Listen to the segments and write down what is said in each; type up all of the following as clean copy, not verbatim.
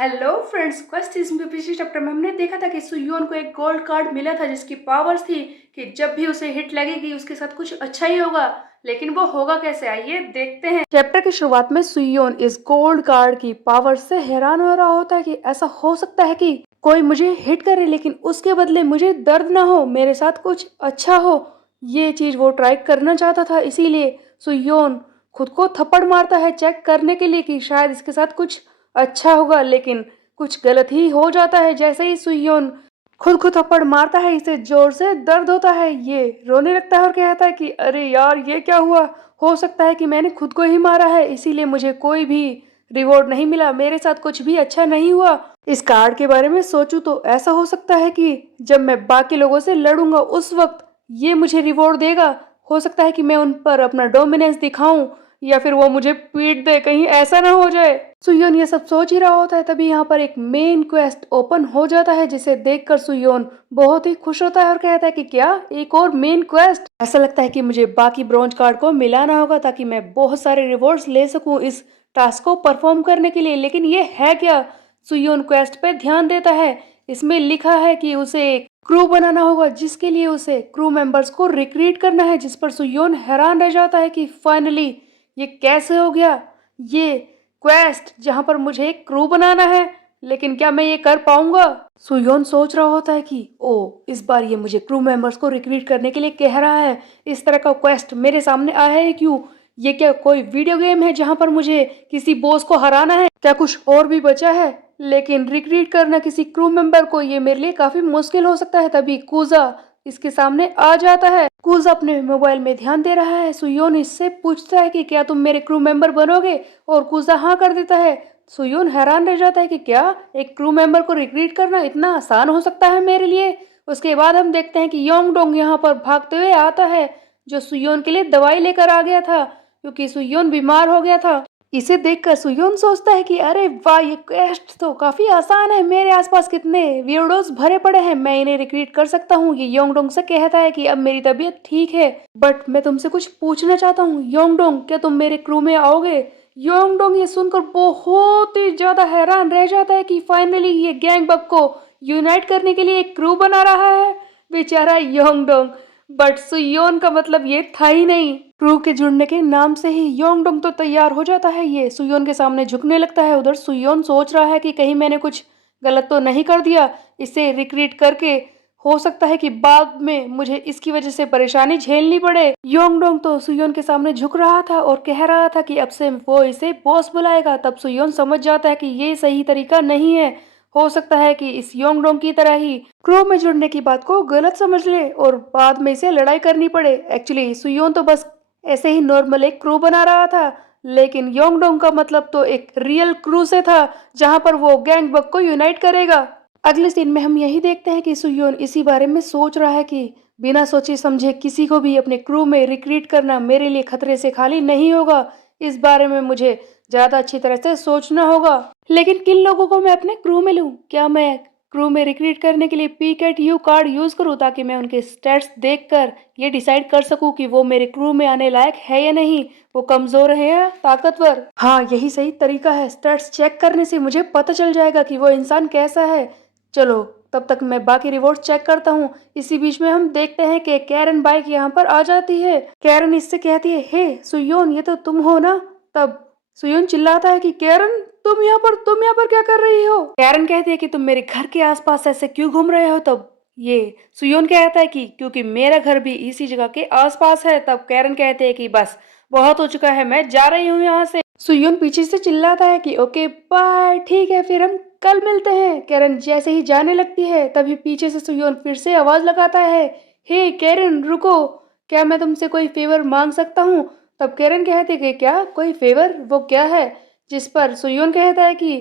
Hello friends, quest इसमें पिछले chapter में हमने देखा था कि सुयोन को एक गोल्ड कार्ड मिला था जिसकी पावर्स थी कि जब भी उसे हिट लगेगी उसके साथ कुछ अच्छा ही होगा। लेकिन वो होगा कैसे, आइए देखते हैं। चैप्टर की शुरुआत में सुयोन इस गोल्ड कार्ड की पावर से हैरान हो रहा होता है कि ऐसा हो सकता है कि कोई मुझे हिट करे लेकिन उसके बदले मुझे दर्द ना हो, मेरे साथ कुछ अच्छा हो। ये चीज वो ट्राई करना चाहता था, इसीलिए सुयोन खुद को थप्पड़ मारता है चेक करने के लिए कि शायद इसके साथ कुछ अच्छा होगा, लेकिन कुछ गलत ही हो जाता है। जैसे ही सुयोन खुद को थप्पड़ मारता है इसे जोर से दर्द होता है, ये रोने लगता है और कहता है कि अरे यार ये क्या हुआ। हो सकता है कि मैंने खुद को ही मारा है, इसीलिए मुझे कोई भी रिवॉर्ड नहीं मिला, मेरे साथ कुछ भी अच्छा नहीं हुआ। इस कार्ड के बारे में सोचूं तो ऐसा हो सकता है कि जब मैं बाकी लोगों से लड़ूंगा उस वक्त ये मुझे रिवॉर्ड देगा। हो सकता है कि मैं उन पर अपना डोमिनेंस दिखाऊं या फिर वो मुझे पीट दे, कहीं ऐसा ना हो जाए। सुयोन ये सब सोच ही रहा होता है, तभी यहाँ पर एक मेन क्वेस्ट ओपन हो जाता है जिसे देखकर सुयोन बहुत ही खुश होता है और कहता है कि क्या एक और मेन क्वेस्ट। ऐसा लगता है कि मुझे बाकी ब्रॉन्ज कार्ड को मिलाना होगा ताकि मैं बहुत सारे रिवॉर्ड्स ले सकूं इस टास्क को परफॉर्म करने के लिए। लेकिन ये है क्या? सुयोन क्वेस्ट पे ध्यान देता है, इसमें लिखा है कि उसे एक क्रू बनाना होगा जिसके लिए उसे क्रू मेंबर्स को रिक्रूट करना है, जिस पर सुयोन हैरान रह जाता है कि फाइनली ये कैसे हो गया। ये क्वेस्ट जहां पर मुझे एक क्रू बनाना है, लेकिन क्या मैं ये कर पाऊंगा? सुयोन सोच रहा होता है कि ओ, इस बार ये मुझे क्रू मेंबर्स को रिक्रूट करने के लिए कह रहा है। इस तरह का क्वेस्ट मेरे सामने आया है क्यों? ये क्या कोई वीडियो गेम है जहां पर मुझे किसी बॉस को हराना है? क्या कुछ और भी बचा है? लेकिन रिक्रूट करना किसी क्रू मेंबर को ये मेरे लिए काफी मुश्किल हो सकता है। तभी कूजा इसके सामने आ जाता है। कूज अपने मोबाइल में ध्यान दे रहा है। सुयोन इससे पूछता है कि क्या तुम मेरे क्रू मेंबर बनोगे, और कूजा हाँ कर देता है। सुयोन हैरान रह जाता है कि क्या एक क्रू मेंबर को रिक्रूट करना इतना आसान हो सकता है मेरे लिए। उसके बाद हम देखते हैं कि योंगडोंग यहाँ पर भागते हुए आता है, जो सुयोन के लिए दवाई लेकर आ गया था क्योंकि सुयोन बीमार हो गया था। इसे देखकर सुयोन सोचता है कि अरे वाह, ये क्वेस्ट तो काफी आसान है, मेरे आसपास कितने वियर्डोस भरे पड़े हैं, मैं इन्हें रिक्रूट कर सकता हूँ। ये योंगडोंग से कहता है कि अब मेरी तबीयत ठीक है, बट मैं तुमसे कुछ पूछना चाहता हूँ। योंगडोंग, क्या तुम मेरे क्रू में आओगे? योंगडोंग ये सुनकर बहुत ही ज्यादा हैरान रह जाता है कि फाइनली ये गैंग बक को यूनाइट करने के लिए एक क्रू बना रहा है। बेचारा योंगडोंग। बट सुयोन का मतलब ये था ही नहीं। क्रू के जुड़ने के नाम से ही योंगडोंग तो तैयार हो जाता है, ये सुयोन के सामने झुकने लगता है। उधर सुयोन सोच रहा है कि कहीं मैंने कुछ गलत तो नहीं कर दिया इसे रिक्रूट करके। हो सकता है कि बाद में मुझे इसकी वजह से परेशानी झेलनी पड़े। योंगडोंग तो सुयोन के सामने झुक रहा था और कह रहा था कि अब से वो इसे बॉस बुलाएगा। तब सुयोन समझ जाता है कि ये सही तरीका नहीं है। हो सकता है कि इस योंगडोंग की तरह ही क्रू में जुड़ने की बात को गलत समझ ले और बाद में इसे लड़ाई करनी पड़े। एक्चुअली सुयोन तो बस ऐसे ही नॉर्मल एक क्रू बना रहा था, लेकिन योंगडोंग का मतलब तो एक रियल क्रू से था जहां पर वो गैंग बक को यूनाइट करेगा। अगले सीन में हम यही देखते हैं कि सुयोन इसी बारे में सोच रहा है कि बिना सोचे समझे किसी को भी अपने क्रू में रिक्रूट करना मेरे लिए खतरे से खाली नहीं होगा। इस बारे में मुझे ज्यादा अच्छी तरह से सोचना होगा। लेकिन किन लोगों को मैं अपने क्रू में लूं? क्या मैं क्रू में रिक्रूट करने के लिए PKTU कार्ड यूज करूं ताकि मैं उनके स्टैट्स देखकर ये डिसाइड कर सकूं कि वो मेरे क्रू में आने लायक है या नहीं, वो कमजोर है या ताकतवर। हाँ, यही सही तरीका है। स्टैट्स चेक करने से मुझे पता चल जाएगा कि वो इंसान कैसा है। चलो, तब तक मैं बाकी रिवॉर्ड चेक करता हूँ। इसी बीच में हम देखते हैं कि कैरन बाइक यहाँ पर आ जाती है। कैरन इससे कहती है, हे सुयोन, ये तो तुम हो ना? तब सुयोन चिल्लाता है कि कैरन, तुम यहाँ पर क्या कर रही हो? कैरन कहती है कि तुम मेरे घर के आसपास ऐसे क्यों घूम रहे हो? तब ये सुयोन कहता है कि क्योंकि मेरा घर भी इसी जगह के आसपास है। तब कैरन कहते हैं कि बस बहुत हो चुका है, मैं जा रही हूँ यहाँ से। सुयोन पीछे से चिल्लाता है कि ओके बाय, ठीक है, फिर हम कल मिलते हैं। कैरन जैसे ही जाने लगती है तभी पीछे से सुयोन फिर से आवाज लगाता है, हे कैरन रुको, क्या मैं तुमसे कोई फेवर मांग सकता हूँ? तब कैरन कहती है कि क्या कोई फेवर, वो क्या है? जिस पर सुयोन कहता है कि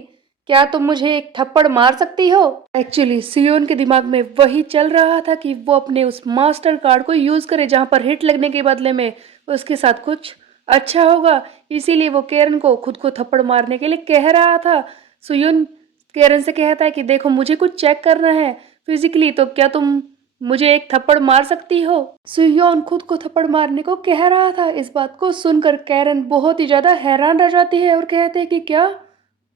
क्या तुम मुझे एक थप्पड़ मार सकती हो? एक्चुअली सुयोन के दिमाग में वही चल रहा था कि वो अपने उस मास्टर कार्ड को यूज करे जहां पर हिट लगने के बदले में उसके साथ कुछ अच्छा होगा। इसीलिए वो कैरन को खुद को थप्पड़ मारने के लिए कह रहा था। सुयोन कैरन से कहता है कि देखो, मुझे कुछ चेक करना है फिजिकली, तो क्या तुम मुझे एक थप्पड़ मार सकती हो? सुयोन खुद को थप्पड़ मारने को कह रहा था। इस बात को सुनकर कैरन बहुत ही ज्यादा हैरान रह जाती है और कहते हैं कि क्या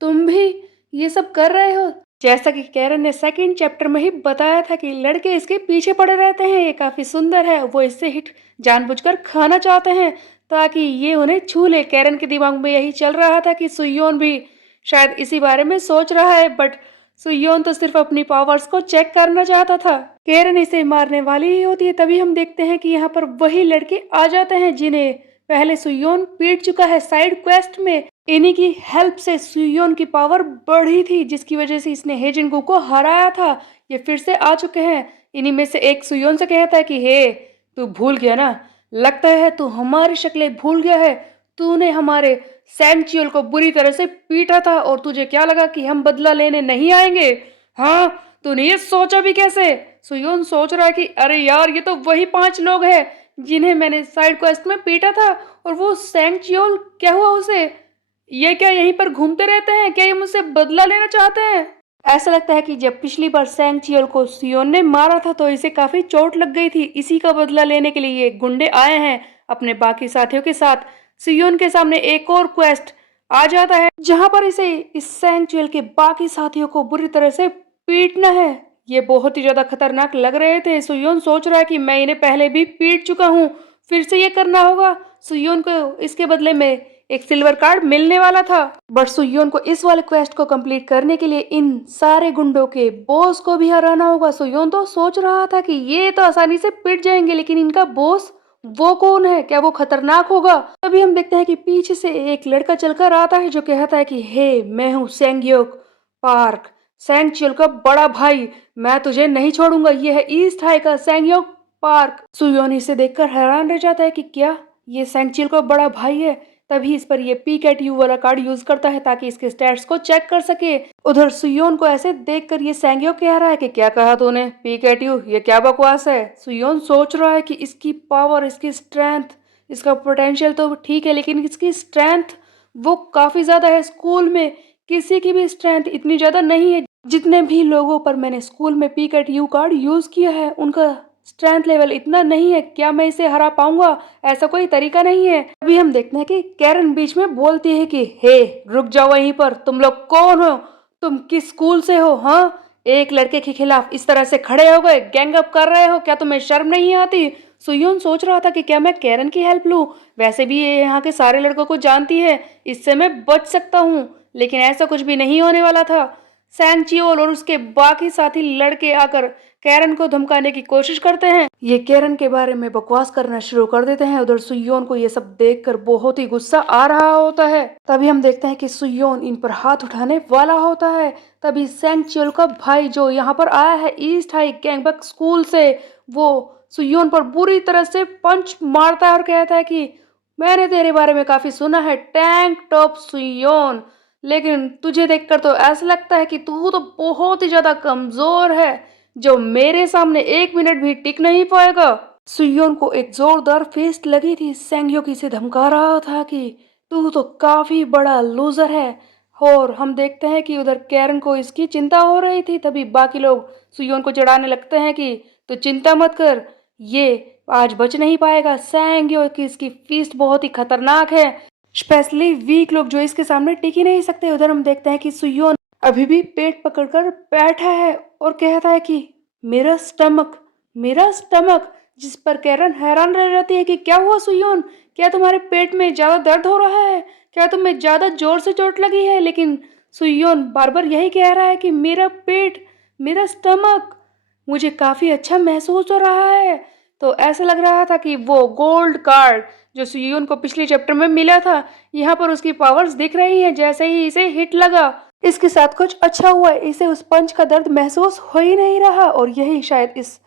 तुम भी ये सब कर रहे हो? जैसा कि कैरन ने सेकंड चैप्टर में ही बताया था कि लड़के इसके पीछे पड़े रहते हैं, ये काफी सुंदर है, वो इससे हिट जानबूझकर खाना चाहते हैं ताकि ये उन्हें छू ले। कैरन के दिमाग में यही चल रहा था कि सुयोन भी शायद इसी बारे में सोच रहा है, बट सुयोन तो सिर्फ अपनी पावर्स को चेक करना चाहता था। कैरन इसे मारने वाली ही होती है, तभी हम देखते हैं कि यहाँ पर वही लड़के आ जाते हैं जिन्हें पहले सुयोन पीट चुका है साइड क्वेस्ट में। इन्हीं की हेल्प से सुयोन की पावर बढ़ी थी, जिसकी वजह से इसने हे जिंगू को हराया था। ये फिर से आ चुके हैं। इन्हीं में से एक सुयोन से कहता है कि हे, तू भूल गया ना? लगता है तू हमारी शक्लें भूल गया है। तूने हमारे सैंगच्यूल को बुरी तरह से पीटा था और तुझे क्या लगा कि हम बदला लेने नहीं आएंगे? हाँ, तूने ये सोचा भी कैसे? सुयोन सोच रहा है कि अरे यार, ये तो वही 5 लोग हैं जिन्हें मैंने साइड क्वेस्ट में पीटा था। और वो सैंगच्यूल, क्या हुआ उसे? ये क्या यहीं पर घूमते रहते हैं? क्या ये मुझसे बदला लेना चाहते हैं? ऐसा लगता है कि जब पिछली बार सैंगचियल को सियोन ने मारा था तो इसे काफी चोट लग गई थी। इसी का बदला लेने के लिए ये गुंडे आए हैं अपने बाकी साथियों के साथ। सियोन के सामने एक और क्वेस्ट आ जाता है जहां पर इसे इस सैंगचियल के बाकी साथियों को बुरी तरह से पीटना है। ये बहुत ही ज्यादा खतरनाक लग रहे थे। सुयोन सोच रहा है कि मैं इन्हें पहले भी पीट चुका हूँ, फिर से ये करना होगा। सुयोन को इसके बदले में एक सिल्वर कार्ड मिलने वाला था, बट सुयोन को इस वाले क्वेस्ट को कंप्लीट करने के लिए इन सारे गुंडों के बॉस को भी हराना होगा। सुयोन तो सोच रहा था कि ये तो आसानी से पिट जाएंगे, लेकिन इनका बॉस वो कौन है? क्या वो खतरनाक होगा? तभी हम देखते हैं कि पीछे से एक लड़का चलकर आता है जो कहता है कि हे, मैं हूँ सैंगयोक पार्क, सैंगचियल का बड़ा भाई। मैं तुझे नहीं छोड़ूंगा। ये है ईस्ट हाई का सैंगयोक पार्क। सुयोन इसे देखकर हैरान रह जाता है कि क्या ये सैंगचियल का बड़ा भाई है। तभी इस पर ये पीक@यू वाला कार्ड यूज करता है ताकि इसके स्टैट्स को चेक कर सके। उधर सुयोन को ऐसे देखकर ये सैंगयो कह रहा है कि क्या कहा तूने? पीक@यू? ये क्या बकवास है? सुयोन सोच रहा है कि इसकी पावर, इसकी स्ट्रेंथ, इसका पोटेंशियल तो ठीक है, लेकिन इसकी स्ट्रेंथ वो काफी ज्यादा है। स्कूल में किसी की भी स्ट्रेंथ इतनी ज्यादा नहीं है। जितने भी लोगों पर मैंने स्कूल में पीक@यू कार्ड यूज किया है उनका स्ट्रेंथ लेवल इतना नहीं है। क्या मैं इसे हरा पाऊंगा? ऐसा कोई तरीका नहीं है। अभी हम देखते हैं कि कैरन बीच में बोलती है कि हे, रुक जाओ वहीं पर। तुम लोग कौन हो? तुम किस स्कूल से हो? हाँ, एक लड़के के खिलाफ इस तरह से खड़े हो गए, गैंग अप कर रहे हो। क्या तुम्हें शर्म नहीं आती? सुयोन सोच रहा था कि क्या मैं कैरन की हेल्प लूं? वैसे भी ये यहाँ के सारे लड़कों को जानती है, इससे मैं बच सकता हूँ। लेकिन ऐसा कुछ भी नहीं होने वाला था। सैंगचियोल और उसके बाकी साथी लड़के आकर कैरन को धमकाने की कोशिश करते हैं। ये कैरन के बारे में बकवास करना शुरू कर देते हैं। उधर सुयोन को ये सब देखकर बहुत ही गुस्सा आ रहा होता है। तभी हम देखते हैं कि सुयोन इन पर हाथ उठाने वाला होता है। तभी सैंगचियोल का भाई जो यहाँ पर आया है ईस्ट हाई गैंगबक स्कूल से, वो सुयोन पर बुरी तरह से पंच मारता है और कहता है कि मैंने तेरे बारे में काफी सुना है, टैंक टॉप सुयोन, लेकिन तुझे देखकर तो ऐसा लगता है कि तू तो बहुत ही ज्यादा कमजोर है, जो मेरे सामने 1 मिनट भी टिक नहीं पाएगा। सुयोन को एक जोरदार फेस्ट लगी थी। सैंगयोक से धमका रहा था कि तू तो काफी बड़ा लूजर है। और हम देखते हैं कि उधर कैरन को इसकी चिंता हो रही थी। तभी बाकी लोग सुयोन को चिढ़ाने लगते हैं कि तू चिंता मत कर, ये आज बच नहीं पाएगा। सैंगयोक की इसकी फीस्ट बहुत ही खतरनाक है, स्पेशली वीक लोग जो इसके सामने टिक ही नहीं सकते। उधर हम देखते हैं कि सुयोन अभी भी पेट पकड़कर बैठा है और कहता है कि मेरा स्टमक, मेरा स्टमक। जिस पर कैरन हैरान रह जाती है कि क्या हुआ सुयोन? क्या तुम्हारे पेट में ज्यादा दर्द हो रहा है? क्या तुम्हें ज्यादा जोर से चोट लगी है? लेकिन सुयोन बार बार यही कह रहा है कि मेरा पेट, मेरा स्टमक, मुझे काफी अच्छा महसूस हो रहा है। तो ऐसा लग रहा था कि वो गोल्ड कार्ड जो सुयोन को पिछले चैप्टर में मिला था, यहाँ पर उसकी पावर्स दिख रही हैं। जैसे ही इसे हिट लगा, इसके साथ कुछ अच्छा हुआ। इसे उस पंच का दर्द महसूस हो ही नहीं रहा और यही शायद इस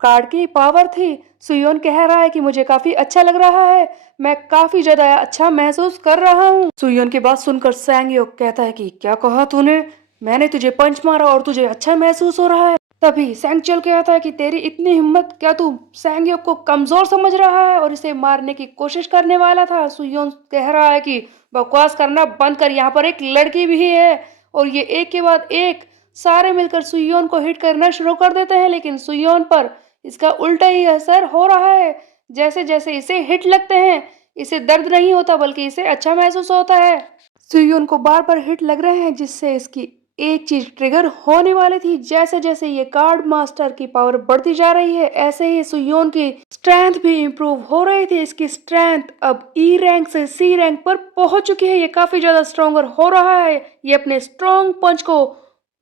कार्ड की पावर थी। सुयोन कह रहा है कि मुझे काफी अच्छा लग रहा है, मैं काफी ज्यादा अच्छा महसूस कर रहा हूँ। सुयोन की बात सुनकर सैंगयोक कहता है कि क्या कहा तूने? मैंने तुझे पंच मारा और तुझे अच्छा महसूस हो रहा है? तभी सैंगचियल कहता है कि तेरी इतनी हिम्मत, क्या तू सैंगयोक को कमजोर समझ रहा है और इसे मारने की कोशिश करने वाला था? सुयोन कह रहा है कि बकवास करना बंद कर, यहाँ पर एक लड़की भी है। और ये एक के बाद एक सारे मिलकर सुयोन को हिट करना शुरू कर देते हैं, लेकिन सुयोन पर इसका उल्टा ही असर हो रहा है। जैसे जैसे इसे हिट लगते हैं, इसे दर्द नहीं होता बल्कि इसे अच्छा महसूस होता है। सुयोन को बार बार हिट लग रहे हैं जिससे इसकी एक चीज ट्रिगर होने वाली थी। जैसे जैसे ये कार्ड मास्टर की पावर बढ़ती जा रही है, ऐसे ही सुयोन की स्ट्रेंथ भी इम्प्रूव हो रही थी। इसकी स्ट्रेंथ अब ई रैंक से सी रैंक पर पहुंच चुकी है। ये काफी ज्यादा स्ट्रोंगर हो रहा है। ये अपने स्ट्रॉन्ग पंच को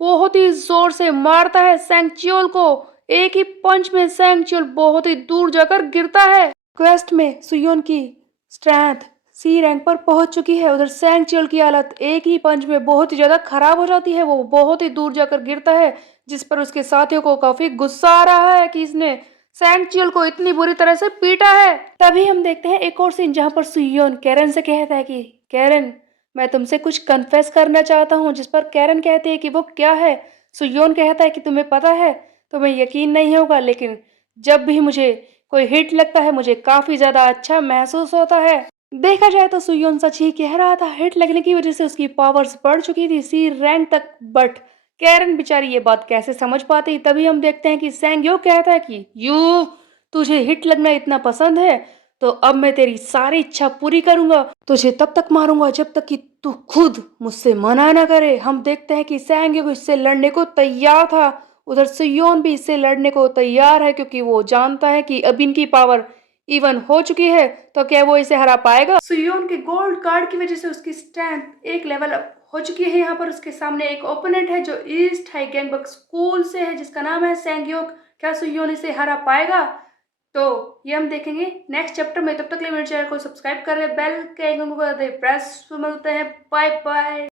बहुत ही जोर से मारता है सैंगच्यूल को। एक ही पंच में सैंगच्यूल बहुत ही दूर जाकर गिरता है। क्वेस्ट में सुयोन की स्ट्रेंथ सी रैंक पर पहुंच चुकी है। उधर सैंगच्यूल की हालत एक ही पंच में बहुत ही ज्यादा खराब हो जाती है। वो बहुत ही दूर जाकर गिरता है, जिस पर उसके साथियों को काफी गुस्सा आ रहा है कि इसने सैंगच्यूल को इतनी बुरी तरह से पीटा है। तभी हम देखते हैं एक और सीन जहां पर सुयोन कैरन से कहता है कि कैरन, मैं तुमसे कुछ कन्फेस करना चाहता हूँ। जिस पर कैरन कहती है कि वो क्या है। सुयोन कहता है कि तुम्हें पता है, तुम्हें यकीन नहीं होगा, लेकिन जब भी मुझे कोई हिट लगता है मुझे काफी ज्यादा अच्छा महसूस होता है। देखा जाए तो सुयोन सच ही कह रहा था। हिट लगने की वजह से उसकी पावर्स बढ़ चुकी थी सी रैंक तक। बट कैरन बेचारी ये बात कैसे समझ पाती। तभी हम देखते हैं कि सैंगयो कहता है कि यू, तुझे हिट लगना इतना पसंद है तो अब मैं तेरी सारी इच्छा पूरी करूंगा। तुझे तब तक मारूंगा जब तक कि तू खुद मुझसे मना ना करे। हम देखते हैं कि सैंगयो इससे लड़ने को तैयार था। उधर सुयोन भी इससे लड़ने को तैयार है, क्योंकि वो जानता है कि अब इनकी पावर इवन हो चुकी है तो क्या वो इसे हरा पाएगा। सुयोन के गोल्ड कार्ड की वजह से उसकी स्ट्रेंथ एक लेवल अप हो चुकी है। यहाँ पर उसके सामने एक ओपोनेंट है जो ईस्ट हाई गैंगबक स्कूल से है, जिसका नाम है सैंगयोक। क्या सुयोन इसे हरा पाएगा, तो ये हम देखेंगे नेक्स्ट चैप्टर में। तब तक के लिए मेरे चैनल को सब्सक्राइब कर ले, बेल के आइकन को प्रेस। मिलते हैं, बाय बाय।